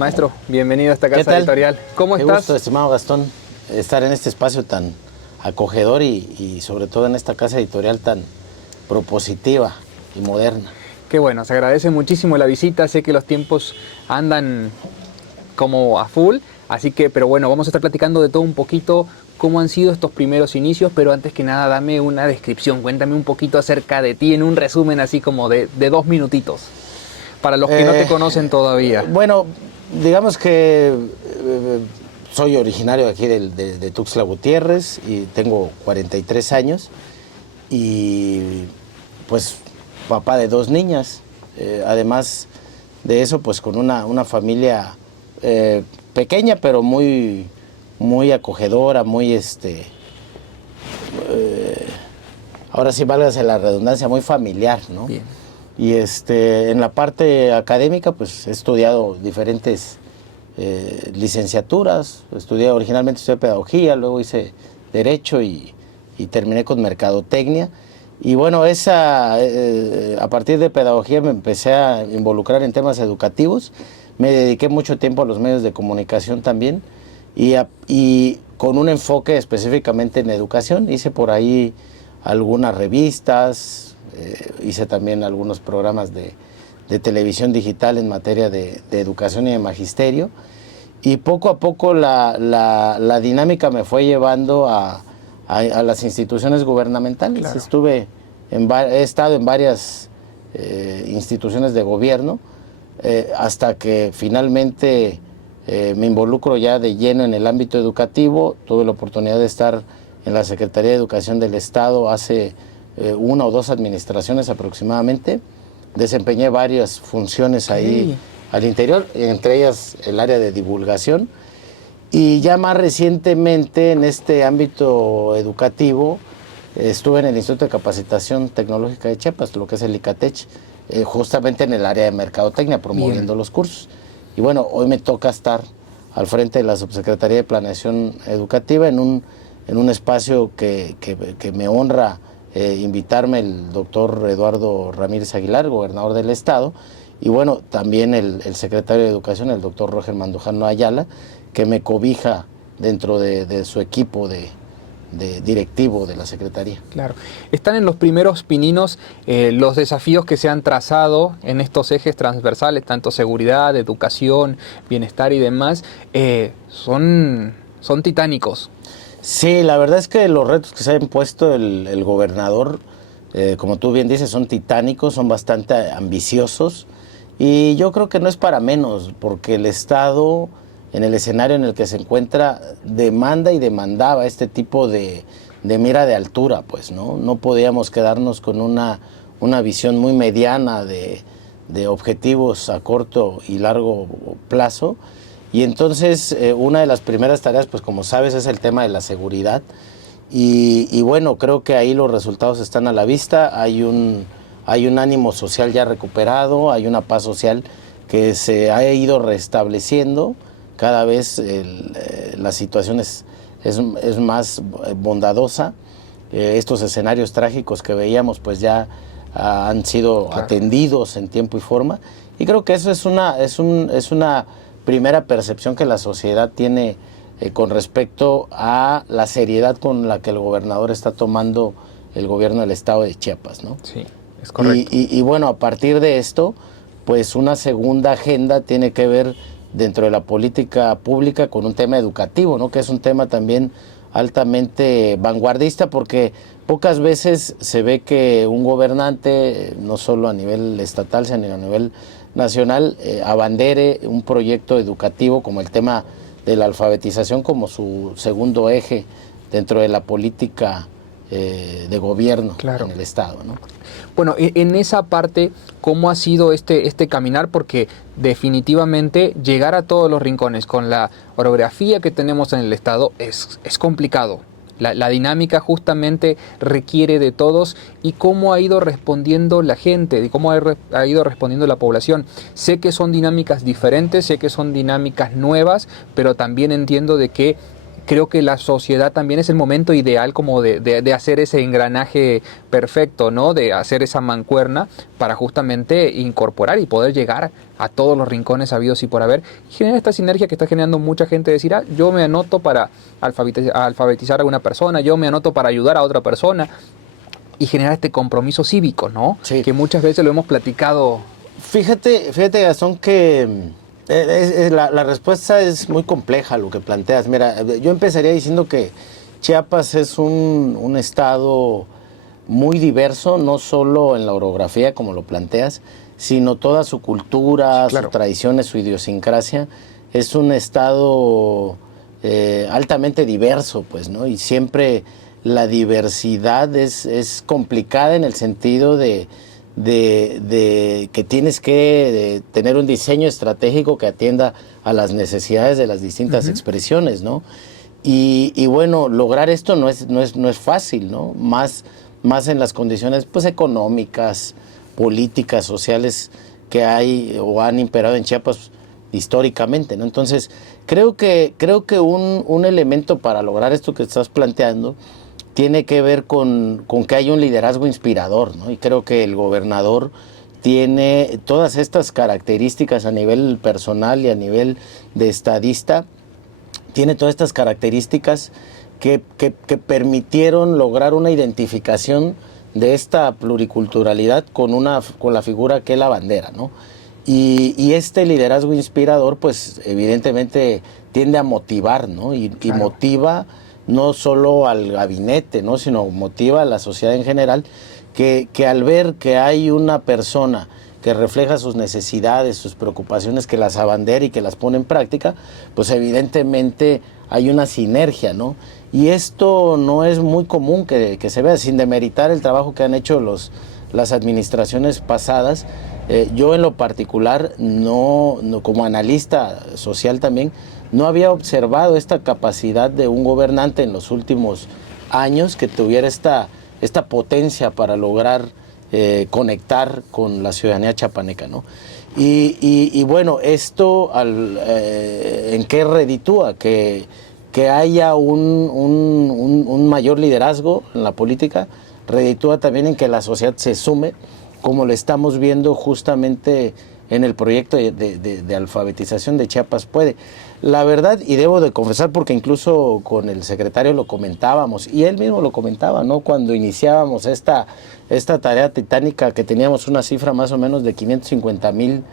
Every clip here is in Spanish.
Maestro, bienvenido a esta ¿Qué casa tal? editorial. ¿Cómo Qué estás? gusto, estimado Gastón, estar en este espacio tan acogedor y sobre todo en esta casa editorial tan propositiva y moderna. Qué bueno, se agradece muchísimo la visita. Sé que los tiempos andan como a full, así que, pero bueno, vamos a estar platicando de todo un poquito, cómo han sido estos primeros inicios, pero antes que nada, dame una descripción, cuéntame un poquito acerca de ti en un resumen así como de 2 minutitos, para los que no te conocen todavía. Bueno, digamos que soy originario de aquí de Tuxtla Gutiérrez y tengo 43 años y pues papá de 2 niñas. Además de eso, pues con una familia pequeña pero muy acogedora, muy ahora sí válgase la redundancia, muy familiar, ¿no? Bien. Y en la parte académica, pues he estudiado diferentes licenciaturas. Originalmente estudié pedagogía, luego hice derecho y terminé con mercadotecnia. Y bueno, a partir de pedagogía me empecé a involucrar en temas educativos. Me dediqué mucho tiempo a los medios de comunicación también y con un enfoque específicamente en educación. Hice por ahí algunas revistas, hice también algunos programas de televisión digital en materia de educación y de magisterio. Y poco a poco la dinámica me fue llevando a las instituciones gubernamentales. Claro. He estado en varias instituciones de gobierno hasta que finalmente me involucro ya de lleno en el ámbito educativo. Tuve la oportunidad de estar en la Secretaría de Educación del Estado hace 1 o 2 administraciones aproximadamente. Desempeñé varias funciones ahí al interior, entre ellas el área de divulgación. Y ya más recientemente en este ámbito educativo estuve en el Instituto de Capacitación Tecnológica de Chiapas, lo que es el ICATECH, justamente en el área de mercadotecnia, promoviendo los cursos. Y bueno, hoy me toca estar al frente de la Subsecretaría de Planeación Educativa en un espacio que me honra invitarme el doctor Eduardo Ramírez Aguilar, gobernador del estado, y bueno, también el secretario de Educación, el doctor Roger Mandujano Ayala, que me cobija dentro de su equipo de directivo de la Secretaría. Claro. Están en los primeros pininos los desafíos que se han trazado en estos ejes transversales, tanto seguridad, educación, bienestar y demás, son titánicos. Sí, la verdad es que los retos que se ha impuesto el gobernador, como tú bien dices, son titánicos, son bastante ambiciosos y yo creo que no es para menos, porque el Estado, en el escenario en el que se encuentra, demanda y demandaba este tipo de mira de altura, pues, ¿no? No podíamos quedarnos con una visión muy mediana de objetivos a corto y largo plazo. Y entonces una de las primeras tareas, pues como sabes, es el tema de la seguridad. Y bueno, creo que ahí los resultados están a la vista. Hay un ánimo social ya recuperado, hay una paz social que se ha ido restableciendo. Cada vez la situación es más bondadosa. Estos escenarios trágicos que veíamos pues ya han sido atendidos en tiempo y forma. Y creo que eso es una primera percepción que la sociedad tiene con respecto a la seriedad con la que el gobernador está tomando el gobierno del estado de Chiapas, ¿no? Sí, es correcto. Y bueno, a partir de esto, pues una segunda agenda tiene que ver dentro de la política pública con un tema educativo, ¿no? Que es un tema también altamente vanguardista, porque pocas veces se ve que un gobernante, no solo a nivel estatal, sino a nivel nacional, abandere un proyecto educativo como el tema de la alfabetización como su segundo eje dentro de la política de gobierno en el estado, ¿no? Bueno, en esa parte, ¿cómo ha sido este caminar? Porque definitivamente llegar a todos los rincones con la orografía que tenemos en el estado es complicado. La dinámica justamente requiere de todos. ¿Y cómo ha ido respondiendo la gente? ¿Y cómo ha ido respondiendo la población? Sé que son dinámicas diferentes, sé que son dinámicas nuevas, pero también entiendo de que creo que la sociedad también es el momento ideal como de hacer ese engranaje perfecto, ¿no? De hacer esa mancuerna para justamente incorporar y poder llegar a todos los rincones habidos y por haber, y generar esta sinergia que está generando mucha gente, decir, ah, yo me anoto para alfabetizar a una persona, yo me anoto para ayudar a otra persona, y generar este compromiso cívico, ¿no? Sí. Que muchas veces lo hemos platicado. Fíjate, Gastón, que la respuesta es muy compleja lo que planteas. Mira, yo empezaría diciendo que Chiapas es un estado muy diverso, no solo en la orografía, como lo planteas, sino toda su cultura, Claro. sus tradiciones, su idiosincrasia. Es un estado altamente diverso, pues, ¿no? Y siempre la diversidad es complicada en el sentido de que tienes que tener un diseño estratégico que atienda a las necesidades de las distintas expresiones, ¿no? Y bueno, lograr esto no es fácil, ¿no? Más en las condiciones pues económicas, políticas, sociales que hay o han imperado en Chiapas históricamente, ¿no? Entonces, creo que un elemento para lograr esto que estás planteando tiene que ver con que hay un liderazgo inspirador, ¿no? Y creo que el gobernador tiene todas estas características a nivel personal y a nivel de estadista, tiene todas estas características que permitieron lograr una identificación de esta pluriculturalidad con la figura que es la bandera, ¿no? Y este liderazgo inspirador, pues evidentemente tiende a motivar, ¿no? Y motiva no solo al gabinete, ¿no? Sino motiva a la sociedad en general, que al ver que hay una persona que refleja sus necesidades, sus preocupaciones, que las abandera y que las pone en práctica, pues evidentemente hay una sinergia, ¿no? Y esto no es muy común que se vea, sin demeritar el trabajo que han hecho las administraciones pasadas. Yo en lo particular, no como analista social también, no había observado esta capacidad de un gobernante en los últimos años que tuviera esta potencia para lograr conectar con la ciudadanía chapaneca, ¿no? Y bueno, esto ¿en qué reditúa? Que haya un mayor liderazgo en la política, reditúa también en que la sociedad se sume, como lo estamos viendo justamente en el proyecto de alfabetización de Chiapas Puede. La verdad, y debo de confesar, porque incluso con el secretario lo comentábamos, y él mismo lo comentaba, ¿no? Cuando iniciábamos esta tarea titánica, que teníamos una cifra más o menos de 550,000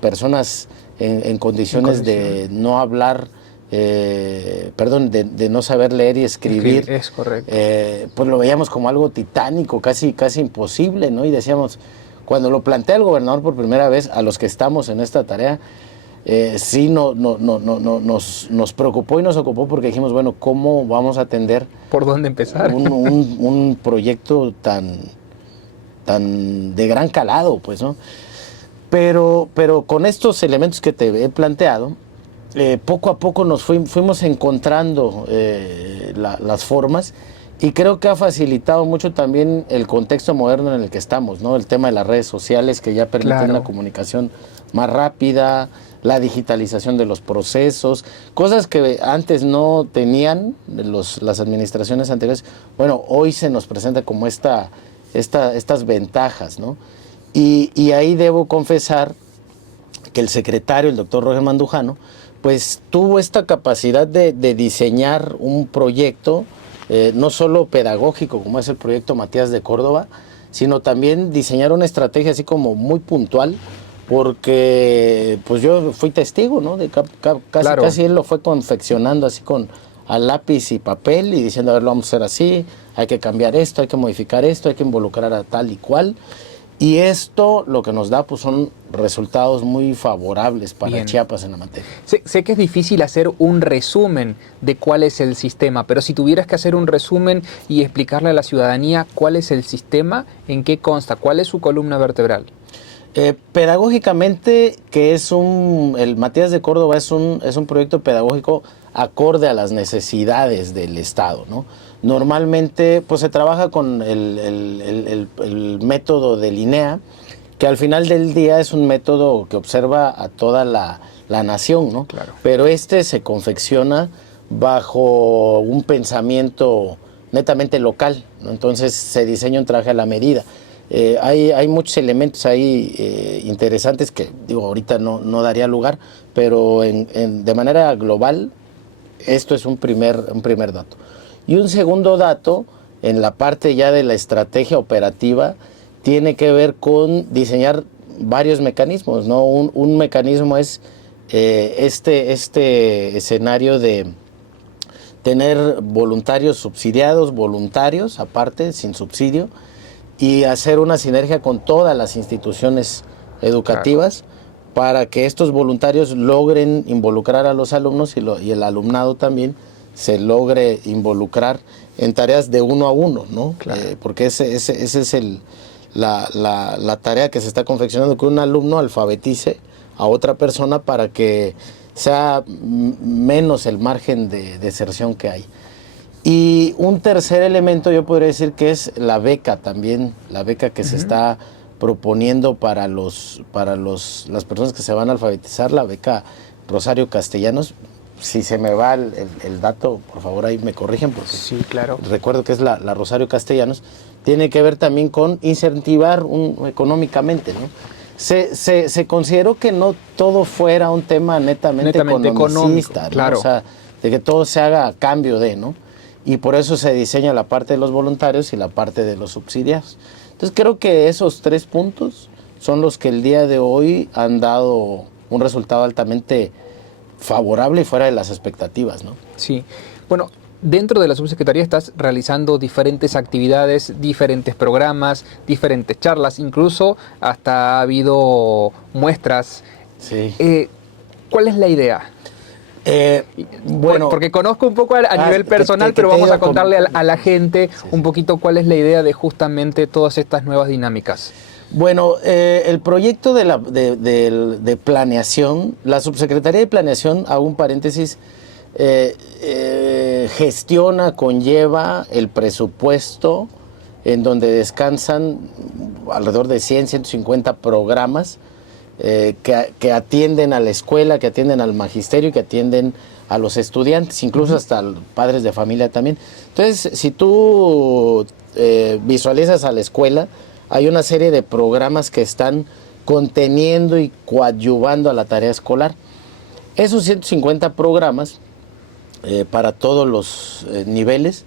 personas en condiciones de no hablar, de no saber leer y escribir. Es correcto. Pues lo veíamos como algo titánico, casi imposible, ¿no? Y decíamos, cuando lo plantea el gobernador por primera vez, a los que estamos en esta tarea, sí nos preocupó y nos ocupó, porque dijimos, bueno, ¿cómo vamos a atender ¿Por dónde empezar? un proyecto tan de gran calado, pues, ¿no? Pero con estos elementos que te he planteado, poco a poco nos fuimos encontrando las formas, y creo que ha facilitado mucho también el contexto moderno en el que estamos, ¿no? El tema de las redes sociales, que ya permiten una comunicación más rápida, la digitalización de los procesos, cosas que antes no tenían las administraciones anteriores. Bueno, hoy se nos presenta como estas ventajas, ¿no? Y ahí debo confesar que el secretario, el doctor Roger Mandujano, pues tuvo esta capacidad de diseñar un proyecto, no solo pedagógico, como es el proyecto Matías de Córdoba, sino también diseñar una estrategia así como muy puntual, porque pues yo fui testigo, ¿no? De casi él lo fue confeccionando así a lápiz y papel, y diciendo, a ver, lo vamos a hacer así, hay que cambiar esto, hay que modificar esto, hay que involucrar a tal y cual. Y esto lo que nos da pues son resultados muy favorables para Chiapas en la materia. Sé que es difícil hacer un resumen de cuál es el sistema, pero si tuvieras que hacer un resumen y explicarle a la ciudadanía cuál es el sistema, en qué consta, cuál es su columna vertebral. Pedagógicamente, que el Matías de Córdoba es un proyecto pedagógico acorde a las necesidades del Estado, ¿no? Normalmente pues se trabaja con el método de Linea, que al final del día es un método que observa a toda la nación, ¿no? Claro. Pero se confecciona bajo un pensamiento netamente local, ¿no? Entonces se diseña un traje a la medida. Hay muchos elementos ahí interesantes que, digo, ahorita no daría lugar, pero de manera global, esto es un primer dato. Y un segundo dato, en la parte ya de la estrategia operativa, tiene que ver con diseñar varios mecanismos, ¿no? Un mecanismo es este escenario de tener voluntarios subsidiados, voluntarios aparte, sin subsidio, y hacer una sinergia con todas las instituciones educativas, claro, para que estos voluntarios logren involucrar a los alumnos y el alumnado también se logre involucrar en tareas de uno a uno, ¿no? Claro. Porque ese es la tarea que se está confeccionando, que un alumno alfabetice a otra persona para que sea menos el margen de deserción que hay. Y un tercer elemento yo podría decir que es la beca también, la beca que se está proponiendo para las personas que se van a alfabetizar, la beca Rosario Castellanos. Si se me va el dato, por favor ahí me corrigen, porque sí, claro, recuerdo que es la Rosario Castellanos. Tiene que ver también con incentivar económicamente, ¿no? Se consideró que no todo fuera un tema netamente economicista, ¿no? Claro. O sea, de que todo se haga a cambio de, ¿no? Y por eso se diseña la parte de los voluntarios y la parte de los subsidiados. Entonces creo que esos 3 puntos son los que el día de hoy han dado un resultado altamente favorable y fuera de las expectativas, ¿no? Sí. Bueno, dentro de la subsecretaría estás realizando diferentes actividades, diferentes programas, diferentes charlas, incluso hasta ha habido muestras. Sí. ¿Cuál es la idea? Bueno, porque conozco un poco a nivel personal, pero vamos a contarle a la gente un poquito cuál es la idea de justamente todas estas nuevas dinámicas. Bueno, el proyecto de planeación, la Subsecretaría de Planeación, hago un paréntesis, gestiona, conlleva el presupuesto en donde descansan alrededor de 150 programas que atienden a la escuela, que atienden al magisterio, que atienden a los estudiantes, incluso hasta padres de familia también. Entonces, si tú visualizas a la escuela, hay una serie de programas que están conteniendo y coadyuvando a la tarea escolar. Esos 150 programas, para todos los niveles,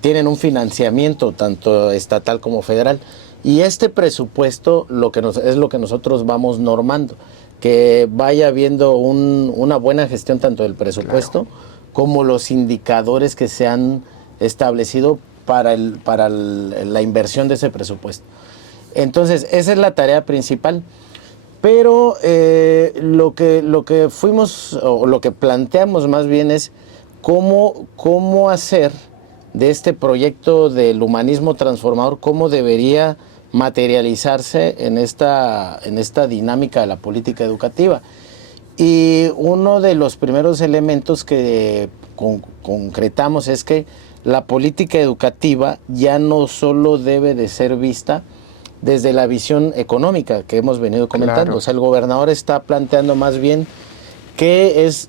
tienen un financiamiento tanto estatal como federal. Y este presupuesto es lo que nosotros vamos normando, que vaya habiendo una buena gestión tanto del presupuesto, claro, como los indicadores que se han establecido para la inversión de ese presupuesto. Entonces, esa es la tarea principal. Pero lo que fuimos, o lo que planteamos más bien es cómo hacer de este proyecto del humanismo transformador, cómo debería materializarse en esta dinámica de la política educativa. Y uno de los primeros elementos que concretamos es que la política educativa ya no solo debe de ser vista desde la visión económica que hemos venido comentando. Claro. O sea, el gobernador está planteando más bien qué es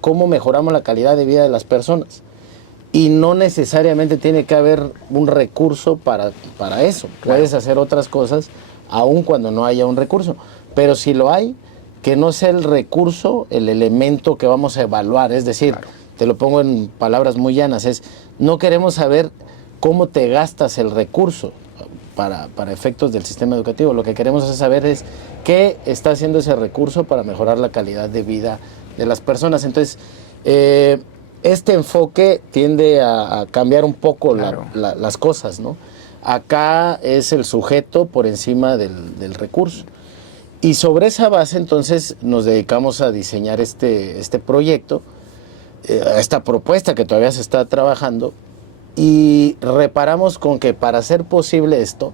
cómo mejoramos la calidad de vida de las personas. Y no necesariamente tiene que haber un recurso para eso. Claro. Puedes hacer otras cosas aun cuando no haya un recurso. Pero si lo hay, que no sea el recurso el elemento que vamos a evaluar. Es decir, claro, te lo pongo en palabras muy llanas, no queremos saber cómo te gastas el recurso para efectos del sistema educativo. Lo que queremos saber es qué está haciendo ese recurso para mejorar la calidad de vida de las personas. Entonces, este enfoque tiende a cambiar un poco, claro, las cosas, ¿no? Acá es el sujeto por encima del recurso. Y sobre esa base, entonces, nos dedicamos a diseñar este proyecto, esta propuesta que todavía se está trabajando, y reparamos con que para hacer posible esto,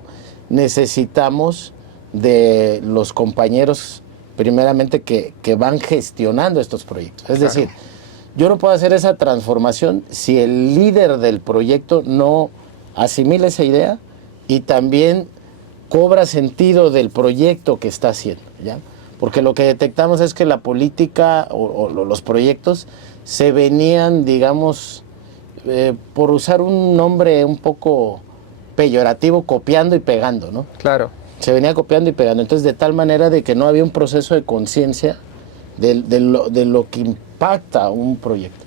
necesitamos de los compañeros, primeramente, que van gestionando estos proyectos. Es claro, decir, yo no puedo hacer esa transformación si el líder del proyecto no asimila esa idea y también cobra sentido del proyecto que está haciendo, ¿ya? Porque lo que detectamos es que la política o los proyectos se venían, digamos, por usar un nombre un poco peyorativo, copiando y pegando, ¿no? Claro. Se venía copiando y pegando. Entonces, de tal manera de que no había un proceso de conciencia de lo que impacta un proyecto.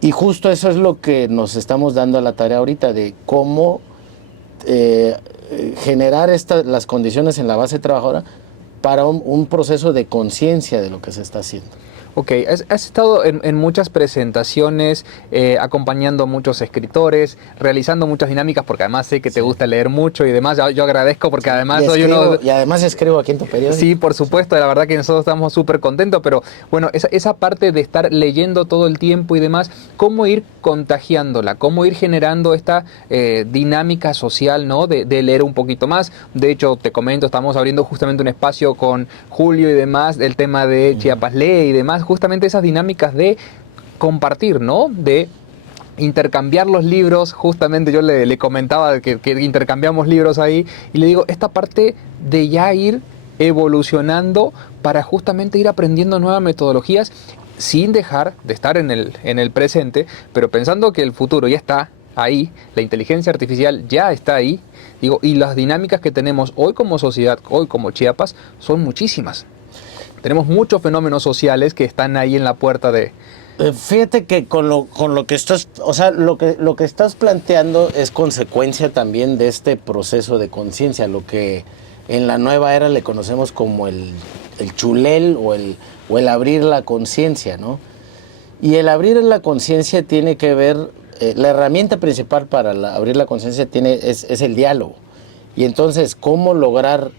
Y justo eso es lo que nos estamos dando a la tarea ahorita, de cómo generar las condiciones en la base trabajadora para un proceso de conciencia de lo que se está haciendo. Ok, has estado en muchas presentaciones, acompañando a muchos escritores, realizando muchas dinámicas, porque además sé que te gusta leer mucho y demás. Yo agradezco porque además soy uno... Y además escribo aquí en tu periódico. Sí, por supuesto, la verdad que nosotros estamos súper contentos, pero bueno, esa parte de estar leyendo todo el tiempo y demás, cómo ir contagiándola, cómo ir generando esta dinámica social, ¿no? De leer un poquito más. De hecho, te comento, estamos abriendo justamente un espacio con Julio y demás, del tema de Chiapas Lee y demás, justamente esas dinámicas de compartir, ¿no? De intercambiar los libros. Justamente yo le comentaba que intercambiamos libros ahí y le digo, esta parte de ya ir evolucionando para justamente ir aprendiendo nuevas metodologías sin dejar de estar en el presente, pero pensando que el futuro ya está ahí, la inteligencia artificial ya está ahí, digo, y las dinámicas que tenemos hoy como sociedad, hoy como Chiapas, son muchísimas. Tenemos muchos fenómenos sociales que están ahí en la puerta de... Fíjate que con lo que estás, o sea, lo que estás planteando es consecuencia también de este proceso de conciencia, lo que en la nueva era le conocemos como el chulel o el abrir la conciencia, ¿no? Y el abrir la conciencia tiene que ver, la herramienta principal para abrir la conciencia es el diálogo. Y entonces, ¿cómo lograr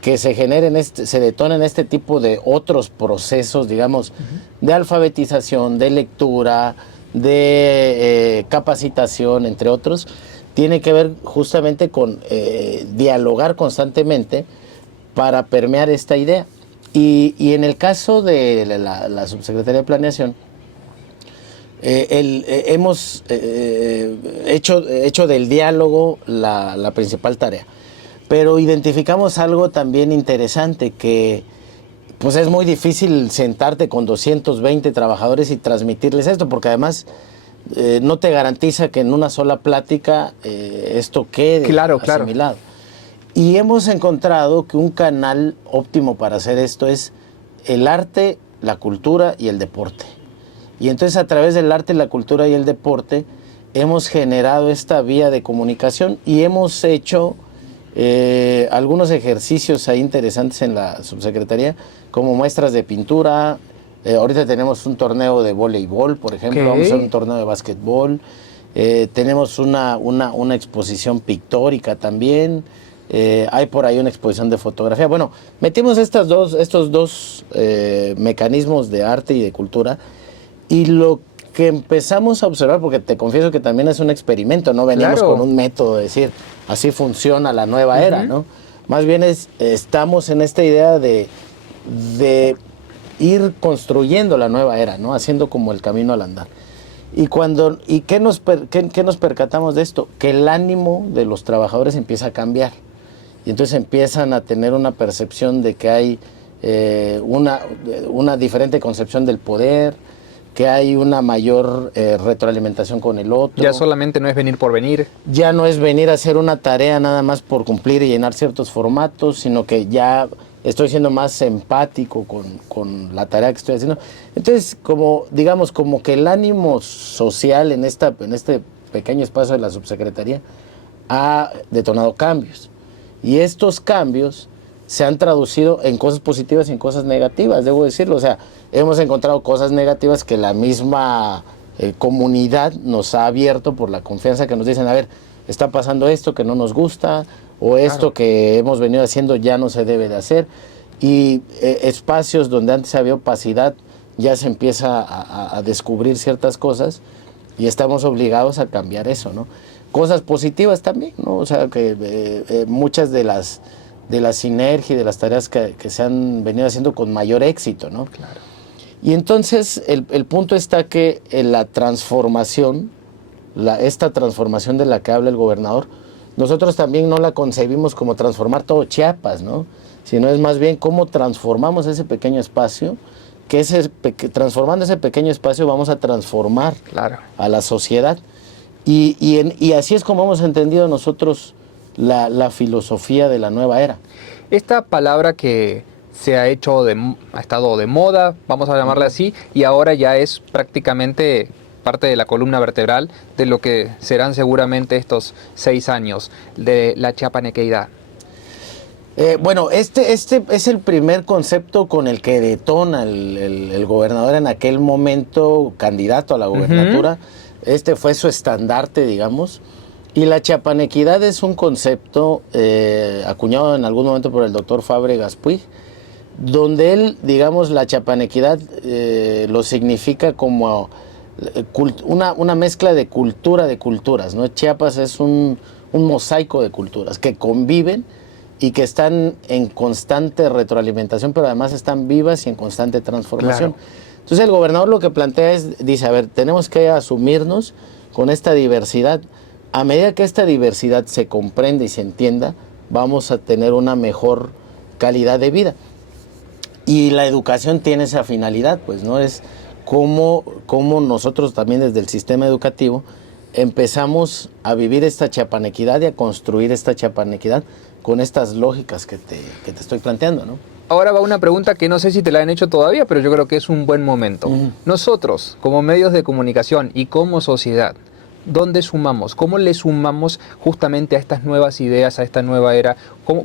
que se generen, se detonen este tipo de otros procesos, digamos, de alfabetización, de lectura, de capacitación, entre otros? Tiene que ver justamente con dialogar constantemente para permear esta idea. Y en el caso de la Subsecretaría de Planeación, hemos hecho del diálogo la principal tarea. Pero identificamos algo también interesante, que pues es muy difícil sentarte con 220 trabajadores y transmitirles esto, porque además no te garantiza que en una sola plática esto quede asimilado. Claro. Y hemos encontrado que un canal óptimo para hacer esto es el arte, la cultura y el deporte. Y entonces, a través del arte, la cultura y el deporte hemos generado esta vía de comunicación y hemos hecho algunos ejercicios ahí interesantes en la subsecretaría, como muestras de pintura. Ahorita tenemos un torneo de voleibol, por ejemplo. Vamos a hacer un torneo de básquetbol. Tenemos una exposición pictórica también. Hay por ahí una exposición de fotografía. Bueno, metimos estos dos mecanismos de arte y de cultura, y lo que empezamos a observar, porque te confieso que también es un experimento, no venimos con un método de decir así funciona la nueva era, ¿no? Más bien estamos en esta idea de ir construyendo la nueva era, ¿no? Haciendo como el camino al andar. ¿Y qué nos percatamos de esto? Que el ánimo de los trabajadores empieza a cambiar. Y entonces empiezan a tener una percepción de que hay una diferente concepción del poder, que hay una mayor retroalimentación con el otro. Ya solamente no es venir por venir. Ya no es venir a hacer una tarea nada más por cumplir y llenar ciertos formatos, sino que ya estoy siendo más empático con la tarea que estoy haciendo. Entonces, como que el ánimo social en este pequeño espacio de la subsecretaría ha detonado cambios. Y estos cambios se han traducido en cosas positivas y en cosas negativas, debo decirlo. O sea, hemos encontrado cosas negativas que la misma comunidad nos ha abierto por la confianza que nos dicen, a ver, está pasando esto que no nos gusta, o esto que hemos venido haciendo ya no se debe de hacer. Y espacios donde antes había opacidad, ya se empieza a descubrir ciertas cosas y estamos obligados a cambiar eso, ¿no? Cosas positivas también, ¿no? O sea, que muchas de la sinergia y de las tareas que se han venido haciendo con mayor éxito, ¿no? Claro. Y entonces el punto está que en la transformación, esta transformación de la que habla el gobernador, nosotros también no la concebimos como transformar todo Chiapas, ¿no? Sino es más bien cómo transformamos ese pequeño espacio que transformando ese pequeño espacio vamos a transformar a la sociedad. Y así es como hemos entendido nosotros la filosofía de la nueva era. Esta palabra que ha estado de moda, vamos a llamarla así, y ahora ya es prácticamente parte de la columna vertebral de lo que serán seguramente estos 6 años de la chiapanequeidad. Bueno, este es el primer concepto con el que detona el gobernador en aquel momento, candidato a la gubernatura. Este fue su estandarte, digamos. Y la chiapanequidad es un concepto acuñado en algún momento por el doctor Fábregas Puig, donde él, digamos, la chiapanequidad lo significa como una mezcla de culturas, ¿no? Chiapas es un mosaico de culturas que conviven y que están en constante retroalimentación, pero además están vivas y en constante transformación. Claro. Entonces el gobernador lo que plantea dice, a ver, tenemos que asumirnos con esta diversidad. A medida que esta diversidad se comprende y se entienda, vamos a tener una mejor calidad de vida. Y la educación tiene esa finalidad, pues, ¿no? Es cómo nosotros también desde el sistema educativo empezamos a vivir esta chiapanequidad y a construir esta chiapanequidad con estas lógicas que te estoy planteando, ¿no? Ahora va una pregunta que no sé si te la han hecho todavía, pero yo creo que es un buen momento. Nosotros, como medios de comunicación y como sociedad, ¿dónde sumamos? ¿Cómo le sumamos justamente a estas nuevas ideas, a esta nueva era?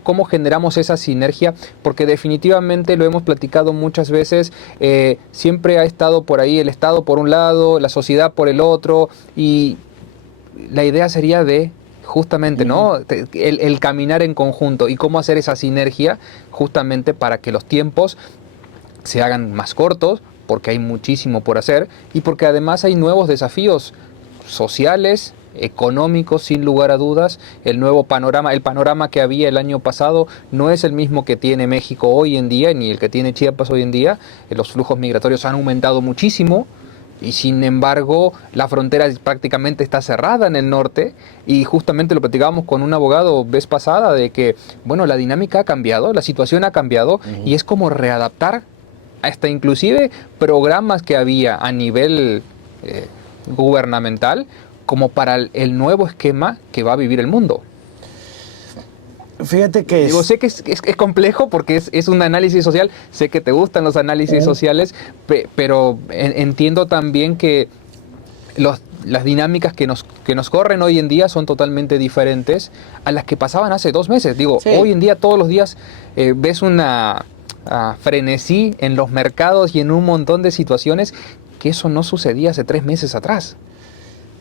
¿Cómo generamos esa sinergia? Porque definitivamente lo hemos platicado muchas veces, siempre ha estado por ahí el Estado por un lado, la sociedad por el otro, y la idea sería de justamente, ¿no? El caminar en conjunto y cómo hacer esa sinergia justamente para que los tiempos se hagan más cortos, porque hay muchísimo por hacer y porque además hay nuevos desafíos sociales, económicos, sin lugar a dudas. El panorama que había el año pasado no es el mismo que tiene México hoy en día, ni el que tiene Chiapas hoy en día. Los flujos migratorios han aumentado muchísimo y sin embargo la frontera prácticamente está cerrada en el norte, y justamente lo platicábamos con un abogado vez pasada de que, bueno, la dinámica ha cambiado, la situación ha cambiado y es como readaptar hasta inclusive programas que había a nivel gubernamental como para el nuevo esquema que va a vivir el mundo. Fíjate que sé que es complejo porque es un análisis social, sé que te gustan los análisis sociales, pero entiendo también que las dinámicas que nos corren hoy en día son totalmente diferentes a las que pasaban hace 2 meses. Hoy en día todos los días ves una frenesí en los mercados y en un montón de situaciones que eso no sucedía hace 3 meses atrás.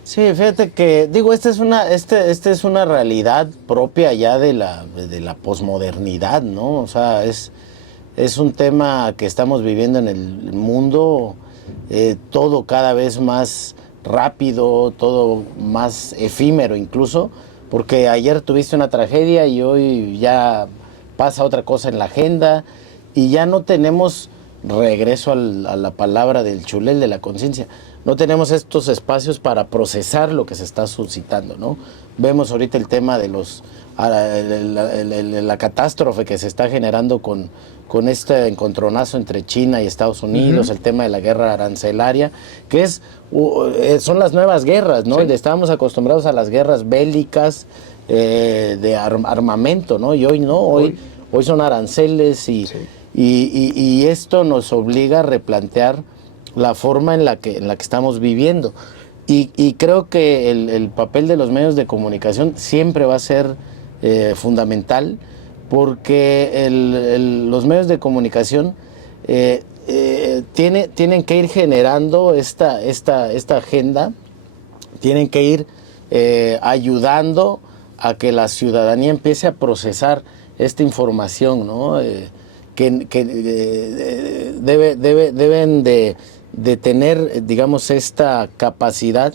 Sí, fíjate que, esta es una realidad propia ya de la posmodernidad, ¿no? O sea, es un tema que estamos viviendo en el mundo, todo cada vez más rápido, todo más efímero incluso, porque ayer tuviste una tragedia y hoy ya pasa otra cosa en la agenda y ya no tenemos regreso a la palabra del chulel, de la conciencia. No tenemos estos espacios para procesar lo que se está suscitando, ¿no? Vemos ahorita el tema de la catástrofe que se está generando con este encontronazo entre China y Estados Unidos, el tema de la guerra arancelaria, que son las nuevas guerras, ¿no? Sí. Estábamos acostumbrados a las guerras bélicas de armamento, ¿no? Y hoy no, hoy son aranceles y esto nos obliga a replantear la forma en la que estamos viviendo. Y creo que el papel de los medios de comunicación siempre va a ser fundamental, porque los medios de comunicación tienen que ir generando esta agenda, tienen que ir ayudando a que la ciudadanía empiece a procesar esta información, ¿no? Que deben de tener, digamos, esta capacidad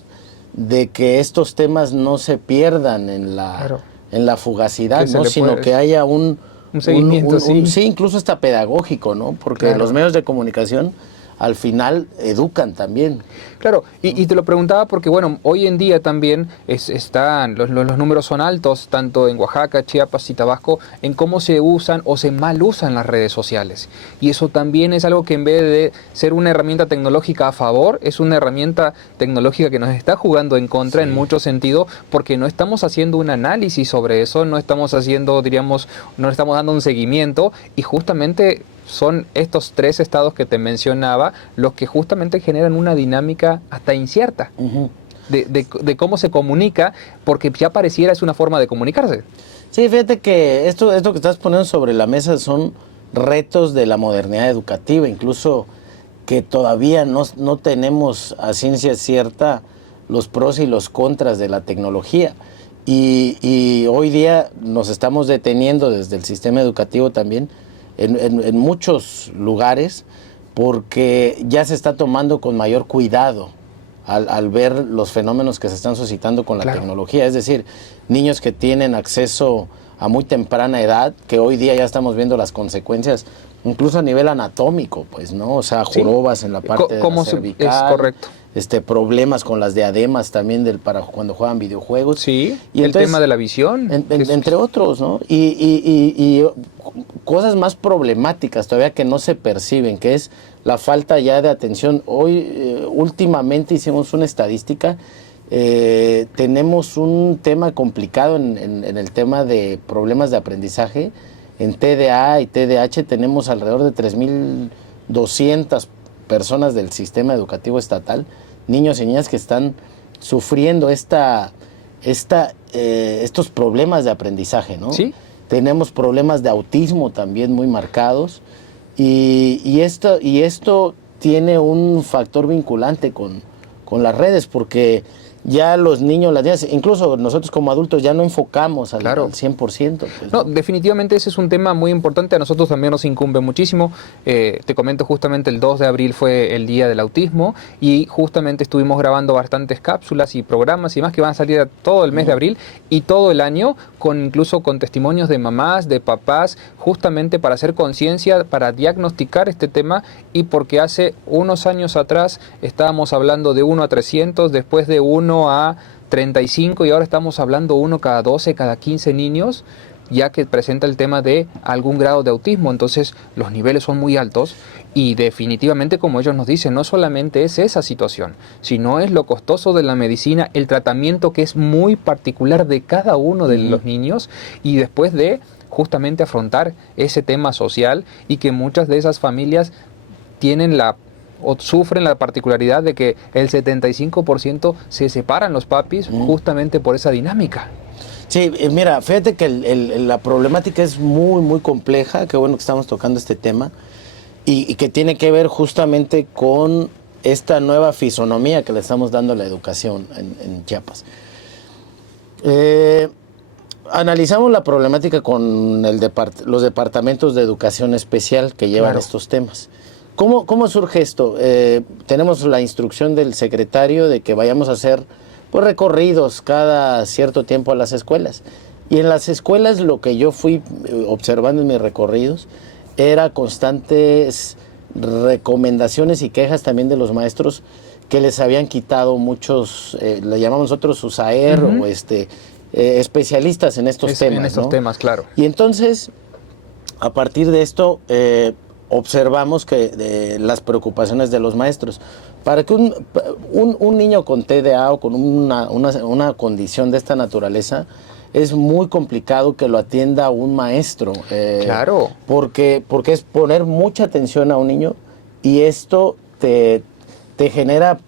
de que estos temas no se pierdan en la fugacidad, ¿no? Sino que haya un seguimiento, sí, incluso hasta pedagógico, ¿no? Porque los medios de comunicación al final educan también. Claro, y te lo preguntaba porque, bueno, hoy en día también están, los números son altos, tanto en Oaxaca, Chiapas y Tabasco, en cómo se usan o se mal usan las redes sociales. Y eso también es algo que en vez de ser una herramienta tecnológica a favor, es una herramienta tecnológica que nos está jugando en contra en mucho sentido, porque no estamos haciendo un análisis sobre eso, no estamos haciendo, diríamos, no estamos dando un seguimiento, y justamente son estos 3 estados que te mencionaba los que justamente generan una dinámica hasta incierta de cómo se comunica, porque ya pareciera es una forma de comunicarse. Sí, fíjate que esto que estás poniendo sobre la mesa son retos de la modernidad educativa, incluso que todavía no tenemos a ciencia cierta los pros y los contras de la tecnología. Y hoy día nos estamos deteniendo desde el sistema educativo también en muchos lugares, porque ya se está tomando con mayor cuidado al ver los fenómenos que se están suscitando con la tecnología. Es decir, niños que tienen acceso a muy temprana edad, que hoy día ya estamos viendo las consecuencias, incluso a nivel anatómico, pues, ¿no? O sea, jorobas en la parte de la cervical. Es correcto. Problemas con las diademas también para cuando juegan videojuegos. Sí, y entonces, el tema de la visión. Entre otros, ¿no? Y cosas más problemáticas todavía que no se perciben, que es la falta ya de atención. Hoy, últimamente hicimos una estadística, tenemos un tema complicado en el tema de problemas de aprendizaje. En TDA y TDAH tenemos alrededor de 3,200 personas del sistema educativo estatal, niños y niñas que están sufriendo estos problemas de aprendizaje, ¿no? Sí. Tenemos problemas de autismo también muy marcados, y esto tiene un factor vinculante con las redes, porque ya los niños, las niñas, incluso nosotros como adultos ya no enfocamos al 100%. Pues, no, definitivamente ese es un tema muy importante, a nosotros también nos incumbe muchísimo. Te comento, justamente el 2 de abril fue el Día del Autismo, y justamente estuvimos grabando bastantes cápsulas y programas y más que van a salir todo el mes de abril y todo el año, incluso con testimonios de mamás, de papás, justamente para hacer conciencia, para diagnosticar este tema, y porque hace unos años atrás estábamos hablando de 1 a 300, después de 1 a 35, y ahora estamos hablando 1 cada 12, cada 15 niños, ya que presenta el tema de algún grado de autismo. Entonces los niveles son muy altos, y definitivamente, como ellos nos dicen, no solamente es esa situación, sino es lo costoso de la medicina, el tratamiento que es muy particular de cada uno de los niños, y después de justamente afrontar ese tema social, y que muchas de esas familias tienen o sufren la particularidad de que el 75% se separan los papis justamente por esa dinámica. Sí, mira, fíjate que la problemática es muy, muy compleja. Qué bueno que estamos tocando este tema, y que tiene que ver justamente con esta nueva fisonomía que le estamos dando a la educación en Chiapas. Analizamos la problemática con los departamentos de educación especial que llevan estos temas. ¿Cómo surge esto? Tenemos la instrucción del secretario de que vayamos a hacer recorridos cada cierto tiempo a las escuelas. Y en las escuelas lo que yo fui observando en mis recorridos era constantes recomendaciones y quejas también de los maestros, que les habían quitado muchos, le llamamos nosotros USAER o especialistas en estos temas. En estos temas, claro. Y entonces, a partir de esto, observamos que las preocupaciones de los maestros. Para que un niño con TDA o con una condición de esta naturaleza, es muy complicado que lo atienda un maestro. Claro. Porque es poner mucha atención a un niño, y esto te genera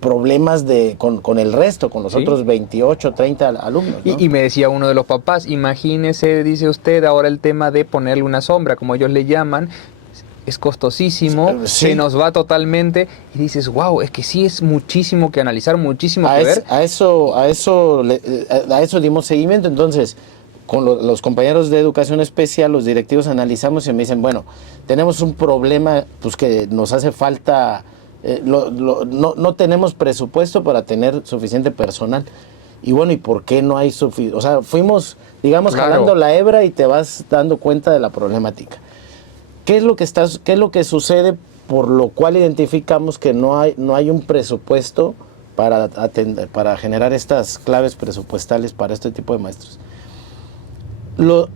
problemas con el resto, con los otros 28, 30 alumnos, ¿no? Y me decía uno de los papás, imagínese, dice usted, ahora el tema de ponerle una sombra, como ellos le llaman, es costosísimo, se nos va totalmente, y dices, wow, es que sí es muchísimo que analizar, muchísimo que ver. A eso dimos seguimiento. Entonces, con los compañeros de educación especial, los directivos, analizamos y me dicen, bueno, tenemos un problema, pues que nos hace falta, no tenemos presupuesto para tener suficiente personal. Y bueno, ¿y por qué no hay suficiente? O sea, fuimos, digamos, jalando la hebra y te vas dando cuenta de la problemática. ¿Qué es lo que sucede por lo cual identificamos que no hay un presupuesto para generar estas claves presupuestales para este tipo de maestros. El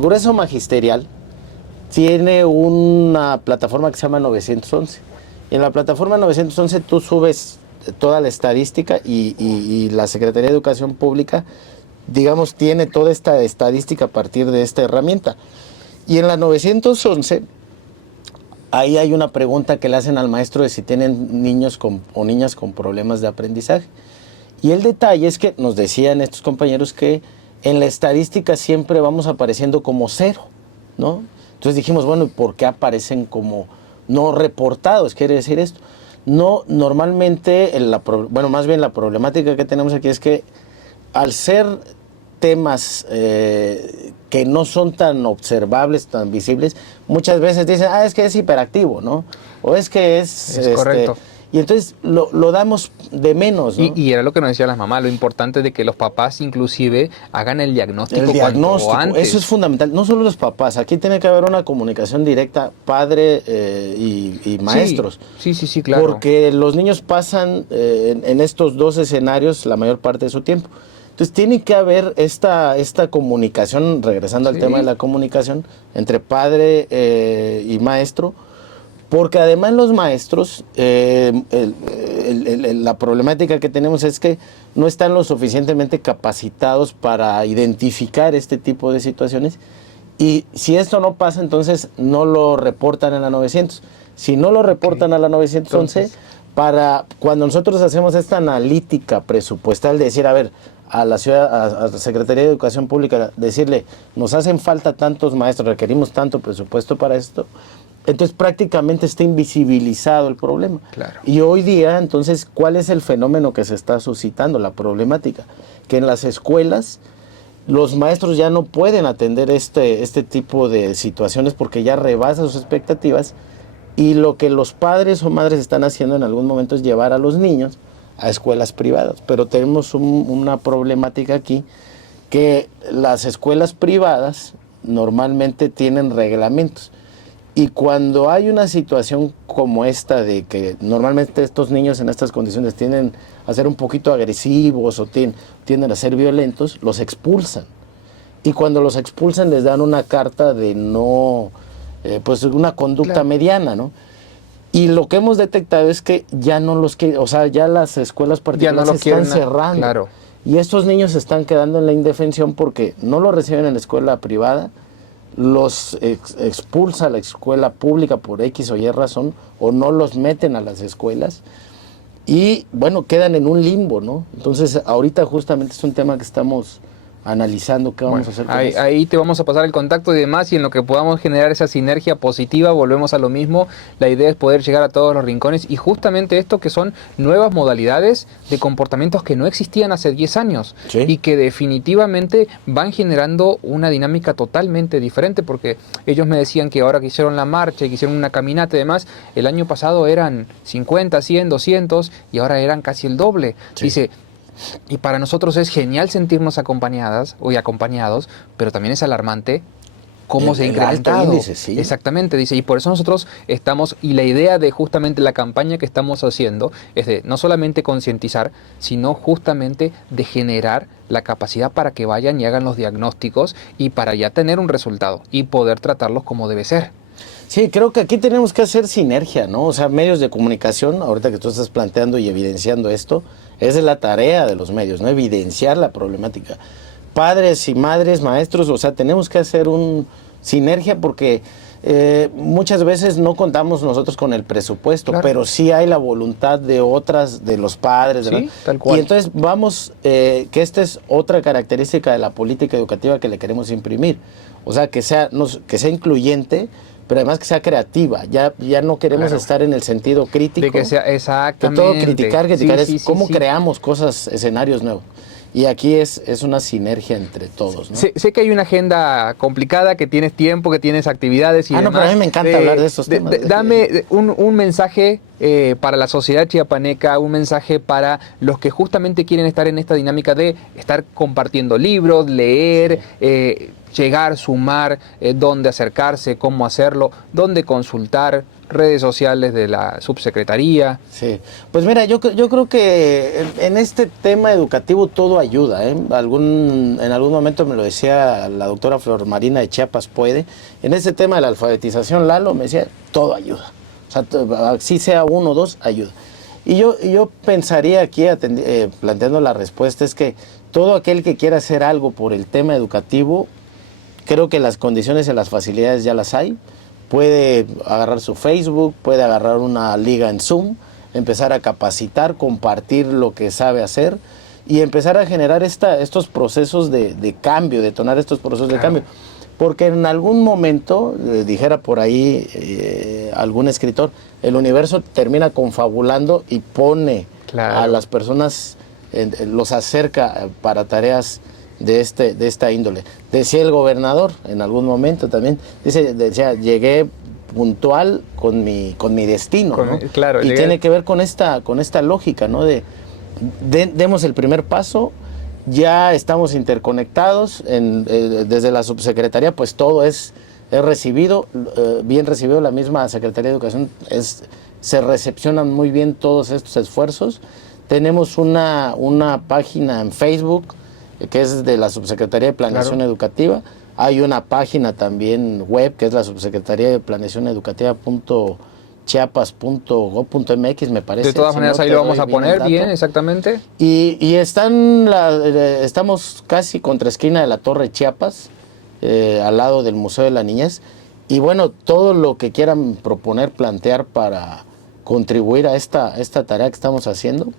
grueso magisterial tiene una plataforma que se llama 911. Y en la plataforma 911 tú subes toda la estadística y la Secretaría de Educación Pública, digamos, tiene toda esta estadística a partir de esta herramienta. Y en la 911, ahí hay una pregunta que le hacen al maestro de si tienen niños o niñas con problemas de aprendizaje. Y el detalle es que nos decían estos compañeros que en la estadística siempre vamos apareciendo como 0, ¿no? Entonces dijimos, bueno, ¿por qué aparecen como no reportados? Quiere decir esto. No, normalmente, más bien la problemática que tenemos aquí es que al ser temas que no son tan observables, tan visibles, muchas veces dicen, es que es hiperactivo, ¿no? O es que es correcto. Y entonces lo damos de menos, ¿no? Y era lo que nos decían las mamás, lo importante de que los papás inclusive hagan el diagnóstico cuanto antes. Eso es fundamental. No solo los papás, aquí tiene que haber una comunicación directa padre y maestros. Sí, claro. Porque los niños pasan en estos dos escenarios la mayor parte de su tiempo. Entonces tiene que haber esta comunicación, regresando al tema de la comunicación, entre padre y maestro, porque además los maestros, la problemática que tenemos es que no están lo suficientemente capacitados para identificar este tipo de situaciones, y si esto no pasa, entonces no lo reportan en la 900. Si no lo reportan a la 911, para cuando nosotros hacemos esta analítica presupuestal de decir, a ver, a la Secretaría de Educación Pública, decirle, nos hacen falta tantos maestros, requerimos tanto presupuesto para esto, entonces prácticamente está invisibilizado el problema. Claro. Y hoy día, entonces, ¿cuál es el fenómeno que se está suscitando? La problemática, que en las escuelas los maestros ya no pueden atender este tipo de situaciones porque ya rebasa sus expectativas, y lo que los padres o madres están haciendo en algún momento es llevar a los niños a escuelas privadas. Pero tenemos una problemática aquí, que las escuelas privadas normalmente tienen reglamentos. Y cuando hay una situación como esta, de que normalmente estos niños en estas condiciones tienden a ser un poquito agresivos o tienden a ser violentos, los expulsan. Y cuando los expulsan les dan una carta de no, pues una conducta mediana, ¿no? Y lo que hemos detectado es que ya no los quieren, o sea, ya las escuelas particulares se están cerrando. Claro. Y estos niños se están quedando en la indefensión porque no lo reciben en la escuela privada, los expulsa la escuela pública por X o Y razón, o no los meten a las escuelas, y bueno, quedan en un limbo, ¿no? Entonces ahorita justamente es un tema que estamos analizando qué vamos a hacer con eso. Ahí te vamos a pasar el contacto y demás, y en lo que podamos generar esa sinergia positiva, volvemos a lo mismo. La idea es poder llegar a todos los rincones, y justamente esto que son nuevas modalidades de comportamientos que no existían hace 10 años, y que definitivamente van generando una dinámica totalmente diferente, porque ellos me decían que ahora que hicieron la marcha y que hicieron una caminata y demás, el año pasado eran 50, 100, 200 y ahora eran casi el doble. Dice, y para nosotros es genial sentirnos acompañadas y acompañados, pero también es alarmante cómo se ha incrementado. Índice, Exactamente, dice, y por eso nosotros estamos, y la idea de justamente la campaña que estamos haciendo es de no solamente concientizar, sino justamente de generar la capacidad para que vayan y hagan los diagnósticos, y para ya tener un resultado y poder tratarlos como debe ser. Sí, creo que aquí tenemos que hacer sinergia, ¿no? O sea, medios de comunicación, ahorita que tú estás planteando y evidenciando esto, esa es la tarea de los medios, ¿no? Evidenciar la problemática. Padres y madres, maestros, o sea, tenemos que hacer sinergia, porque muchas veces no contamos nosotros con el presupuesto, pero sí hay la voluntad de los padres. Sí, tal cual. Y entonces vamos, que esta es otra característica de la política educativa que le queremos imprimir. O sea, que sea incluyente, pero además que sea creativa. Ya no queremos estar en el sentido crítico. De que sea exactamente. De todo criticar, es cómo creamos cosas, escenarios nuevos. Y aquí es una sinergia entre todos, ¿no? Sé que hay una agenda complicada, que tienes tiempo, que tienes actividades y demás. No, pero a mí me encanta hablar de estos temas. Dame un mensaje para la sociedad chiapaneca, un mensaje para los que justamente quieren estar en esta dinámica de estar compartiendo libros, leer, llegar, sumar, dónde acercarse, cómo hacerlo, dónde consultar, redes sociales de la subsecretaría. Sí, pues mira, yo creo que en este tema educativo todo ayuda, ¿eh? En algún momento me lo decía la doctora Flor Marina de Chiapas Puede, en este tema de la alfabetización, Lalo me decía, todo ayuda, o sea, así sea uno o dos, ayuda. Y yo pensaría aquí, planteando la respuesta, es que todo aquel que quiera hacer algo por el tema educativo, creo que las condiciones y las facilidades ya las hay. Puede agarrar su Facebook, puede agarrar una liga en Zoom, empezar a capacitar, compartir lo que sabe hacer y empezar a generar estos procesos de cambio, detonar estos procesos de cambio. Porque en algún momento, dijera por ahí algún escritor, el universo termina confabulando y pone a las personas, los acerca para tareas de esta índole. Decía el gobernador en algún momento también, decía, llegué puntual con mi destino, ¿no? Claro, y tiene que ver con esta lógica, ¿no? Demos el primer paso, ya estamos interconectados, desde la subsecretaría pues todo es recibido, bien recibido, la misma Secretaría de Educación, se recepcionan muy bien todos estos esfuerzos. Tenemos una página en Facebook, que es de la Subsecretaría de Planeación Educativa. Hay una página también web, que es la Subsecretaría de Planeación Educativa.chiapas.gov.mx, me parece. De todas maneras, ahí lo vamos a poner bien, exactamente. Y estamos casi contra esquina de la Torre Chiapas, al lado del Museo de la Niñez. Y bueno, todo lo que quieran proponer, plantear para contribuir a esta tarea que estamos haciendo,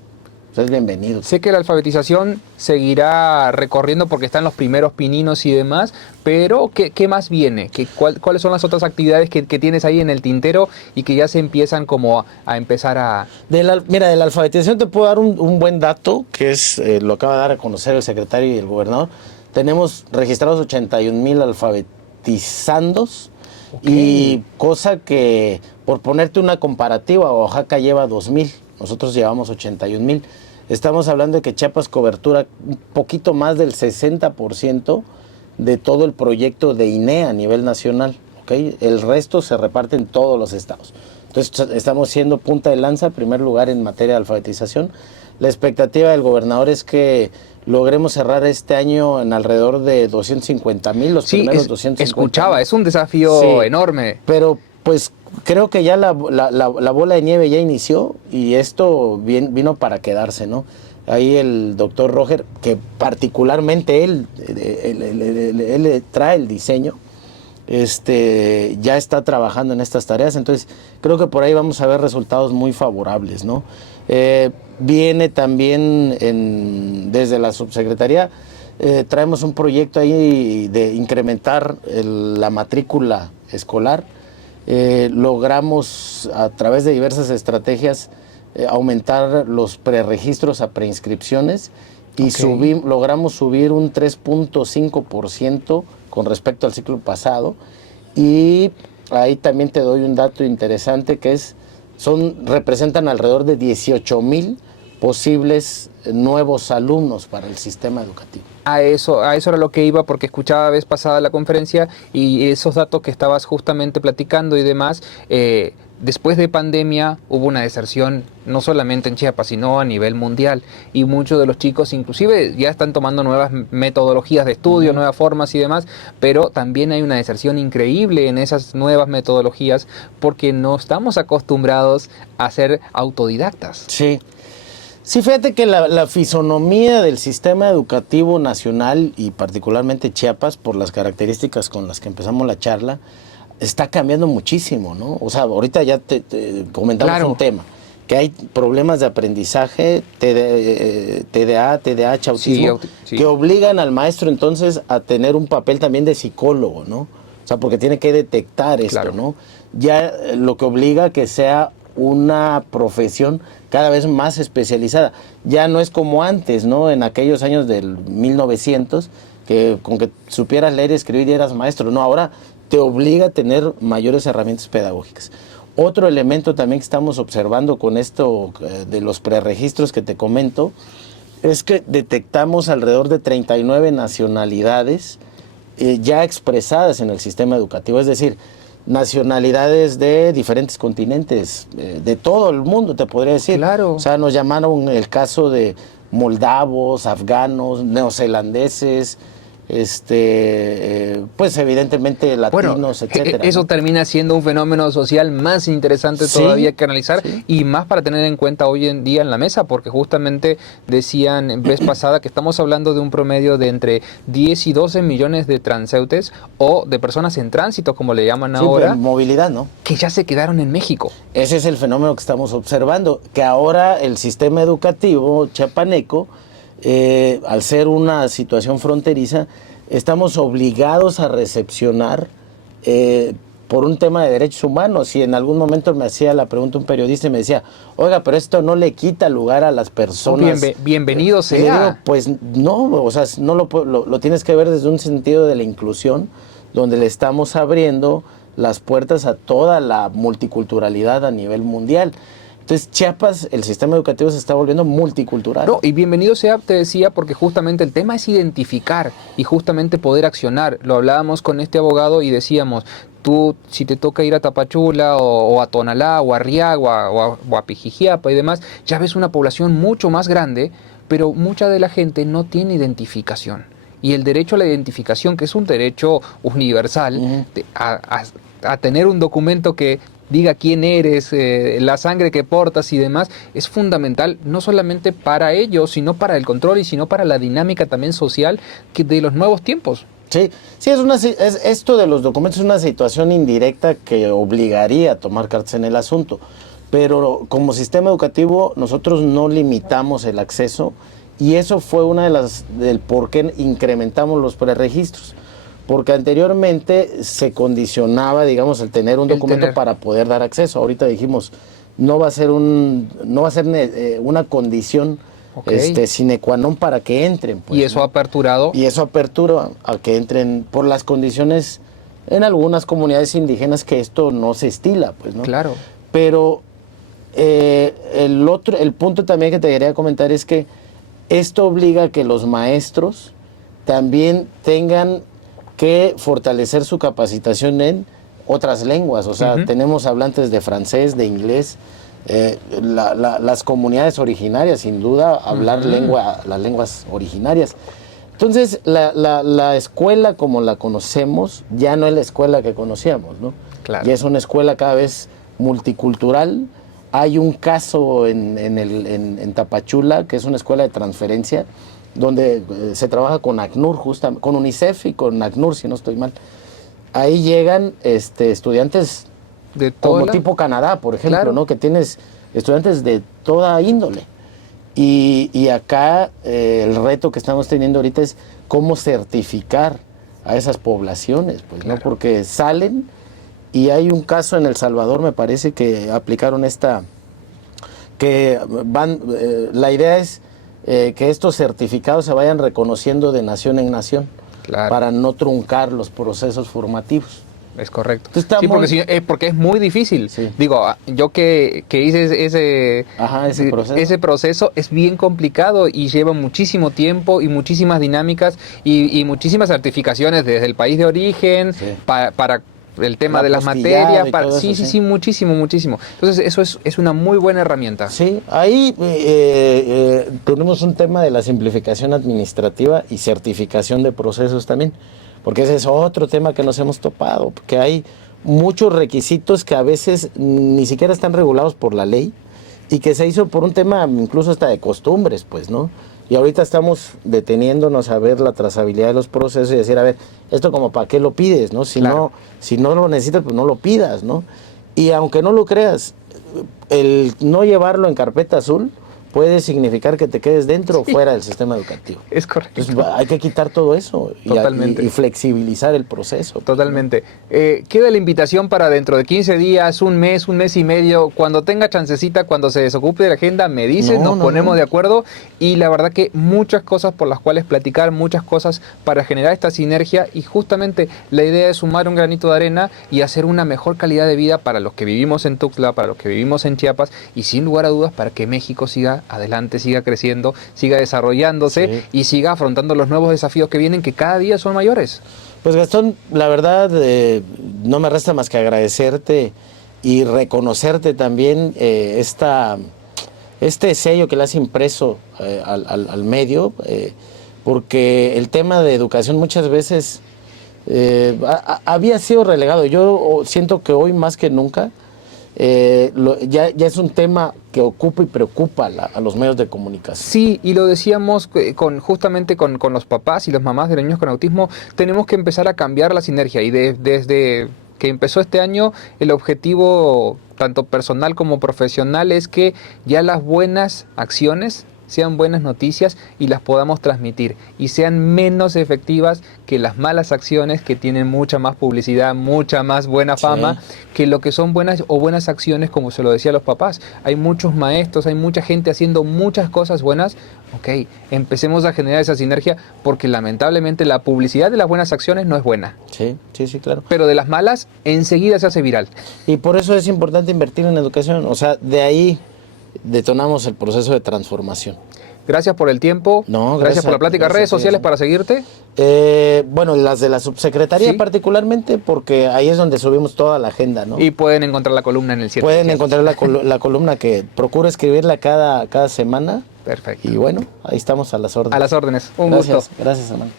pues es bienvenido. Sé que la alfabetización seguirá recorriendo porque están los primeros pininos y demás, pero ¿qué más viene? ¿Cuáles son las otras actividades que tienes ahí en el tintero y que ya se empiezan como a empezar a...? Mira, de la alfabetización te puedo dar un buen dato, que es lo acaba de dar a conocer el secretario y el gobernador. Tenemos registrados 81,000 alfabetizandos. Y cosa que, por ponerte una comparativa, Oaxaca lleva 2,000, nosotros llevamos 81,000. Estamos hablando de que Chiapas cobertura un poquito más del 60% de todo el proyecto de INEA a nivel nacional, ¿okay? El resto se reparte en todos los estados. Entonces estamos siendo punta de lanza, primer lugar en materia de alfabetización. La expectativa del gobernador es que logremos cerrar este año en alrededor de 250,000, los primeros 250,000. Escuchaba, es un desafío enorme. Pero pues creo que ya la bola de nieve ya inició y esto vino para quedarse, ¿no? Ahí el doctor Roger, que particularmente él trae el diseño, ya está trabajando en estas tareas, entonces creo que por ahí vamos a ver resultados muy favorables, ¿no? Viene también desde la subsecretaría, traemos un proyecto ahí de incrementar la matrícula escolar. Logramos a través de diversas estrategias aumentar los preregistros a preinscripciones y logramos subir un 3.5% con respecto al ciclo pasado. Y ahí también te doy un dato interesante que representan alrededor de 18,000 posibles nuevos alumnos para el sistema educativo. A eso era lo que iba, porque escuchaba la vez pasada la conferencia y esos datos que estabas justamente platicando y demás. Después de pandemia hubo una deserción no solamente en Chiapas, sino a nivel mundial, y muchos de los chicos inclusive ya están tomando nuevas metodologías de estudio, nuevas formas y demás, pero también hay una deserción increíble en esas nuevas metodologías porque no estamos acostumbrados a ser autodidactas. Sí, fíjate que la fisonomía del sistema educativo nacional y particularmente Chiapas, por las características con las que empezamos la charla, está cambiando muchísimo, ¿no? O sea, ahorita ya te comentamos un tema, que hay problemas de aprendizaje, TDA, TDAH, autismo, que obligan al maestro entonces a tener un papel también de psicólogo, ¿no? O sea, porque tiene que detectar esto, ¿no? Ya lo que obliga a que sea una profesión cada vez más especializada. Ya no es como antes, ¿no? En aquellos años del 1900, que con que supieras leer y escribir ya eras maestro. No, ahora te obliga a tener mayores herramientas pedagógicas. Otro elemento también que estamos observando con esto de los preregistros que te comento, es que detectamos alrededor de 39 nacionalidades ya expresadas en el sistema educativo, es decir, nacionalidades de diferentes continentes, de todo el mundo, te podría decir. Claro. O sea, nos llamaron el caso de moldavos, afganos, neozelandeses, pues evidentemente latinos, Bueno, etcétera. eso ¿no? termina siendo un fenómeno social más interesante Sí, todavía que analizar sí. y más para tener en cuenta hoy en día en la mesa, porque justamente decían en vez pasada que estamos hablando de un promedio de entre 10 y 12 millones de transeúntes o de personas en tránsito, como le llaman Sí, ahora, pues, movilidad, ¿no? que ya se quedaron en México. Ese es el fenómeno que estamos observando, que ahora el sistema educativo chiapaneco, al ser una situación fronteriza, estamos obligados a recepcionar por un tema de derechos humanos. Y en algún momento me hacía la pregunta un periodista y me decía, oiga, pero esto no le quita lugar a las personas. Bienvenido Y le sea. digo, pues no, o sea, no lo tienes que ver desde un sentido de la inclusión, donde le estamos abriendo las puertas a toda la multiculturalidad a nivel mundial. Entonces, Chiapas, el sistema educativo se está volviendo multicultural. No, y bienvenido sea, te decía, porque justamente el tema es identificar y justamente poder accionar. Lo hablábamos con este abogado y decíamos, tú, si te toca ir a Tapachula o a Tonalá o a Riagua o a Pijijiapa y demás, ya ves una población mucho más grande, pero mucha de la gente no tiene identificación. Y el derecho a la identificación, que es un derecho universal, a tener un documento que diga quién eres, la sangre que portas y demás, es fundamental no solamente para ellos, sino para el control y sino para la dinámica también social de los nuevos tiempos. Sí, esto de los documentos es una situación indirecta que obligaría a tomar cartas en el asunto, pero como sistema educativo nosotros no limitamos el acceso y eso fue una del por qué incrementamos los preregistros. Porque anteriormente se condicionaba, digamos, el tener un documento para poder dar acceso. Ahorita dijimos, no va a ser una condición sine qua non para que entren. Pues, y eso ha aperturado. Y eso apertura a que entren por las condiciones en algunas comunidades indígenas que esto no se estila, pues, ¿no? Claro. Pero el punto también que te quería comentar es que esto obliga a que los maestros también tengan que fortalecer su capacitación en otras lenguas. O sea, tenemos hablantes de francés, de inglés, las comunidades originarias, sin duda, hablar las lenguas originarias. Entonces, la escuela como la conocemos ya no es la escuela que conocíamos, ¿no? Claro. Ya es una escuela cada vez multicultural. Hay un caso en Tapachula, que es una escuela de transferencia, donde se trabaja con ACNUR, con UNICEF y con ACNUR, si no estoy mal. Ahí llegan estudiantes de como tipo Canadá, por ejemplo, claro, ¿no? Que tienes estudiantes de toda índole. Y acá el reto que estamos teniendo ahorita es cómo certificar a esas poblaciones, pues, claro, ¿no? Porque salen y hay un caso en El Salvador, me parece, que aplicaron la idea es que estos certificados se vayan reconociendo de nación en nación, claro, para no truncar los procesos formativos. Es correcto. Sí, porque es muy difícil. Sí. Digo, yo que hice ese proceso es bien complicado y lleva muchísimo tiempo y muchísimas dinámicas y muchísimas certificaciones desde el país de origen, sí, para el tema de las materias, sí, muchísimo. Entonces eso es una muy buena herramienta. Sí, ahí tenemos un tema de la simplificación administrativa y certificación de procesos también, porque ese es otro tema que nos hemos topado, porque hay muchos requisitos que a veces ni siquiera están regulados por la ley y que se hizo por un tema incluso hasta de costumbres, pues, ¿no? Y ahorita estamos deteniéndonos a ver la trazabilidad de los procesos y decir, a ver, esto como para qué lo pides, ¿no? Si no lo necesitas, pues no lo pidas, ¿no? Y aunque no lo creas, el no llevarlo en carpeta azul puede significar que te quedes dentro o fuera del sistema educativo. Es correcto. Entonces, hay que quitar todo eso y flexibilizar el proceso. Totalmente. Queda la invitación para dentro de 15 días, un mes y medio, cuando tenga chancecita, cuando se desocupe de la agenda, me dices, nos ponemos de acuerdo y la verdad que muchas cosas por las cuales platicar, muchas cosas para generar esta sinergia y justamente la idea es sumar un granito de arena y hacer una mejor calidad de vida para los que vivimos en Tuxtla, para los que vivimos en Chiapas y sin lugar a dudas para que México siga siga adelante, siga creciendo, siga desarrollándose y siga afrontando los nuevos desafíos que vienen, que cada día son mayores. Pues Gastón, la verdad, no me resta más que agradecerte y reconocerte también este sello que le has impreso al medio, porque el tema de educación muchas veces había sido relegado. Yo siento que hoy más que nunca ya es un tema que ocupa y preocupa a los medios de comunicación. Sí, y lo decíamos justamente con los papás y las mamás de los niños con autismo, tenemos que empezar a cambiar la sinergia y desde que empezó este año el objetivo tanto personal como profesional es que ya las buenas acciones sean buenas noticias y las podamos transmitir y sean menos efectivas que las malas acciones que tienen mucha más publicidad, mucha más buena fama, que lo que son buenas acciones, como se lo decía a los papás. Hay muchos maestros, hay mucha gente haciendo muchas cosas buenas. Ok, empecemos a generar esa sinergia porque lamentablemente la publicidad de las buenas acciones no es buena. Sí, claro. Pero de las malas enseguida se hace viral. Y por eso es importante invertir en educación. O sea, de ahí detonamos el proceso de transformación. Gracias por el tiempo. No, gracias por la plática. ¿Redes sociales para seguirte? Bueno, las de la subsecretaría particularmente, porque ahí es donde subimos toda la agenda, ¿no? Y pueden encontrar la columna en el 7. Pueden encontrar la columna que procuro escribirla cada semana. Perfecto. Y bueno, ahí estamos a las órdenes. A las órdenes. Un gusto. gusto. Gracias, hermano.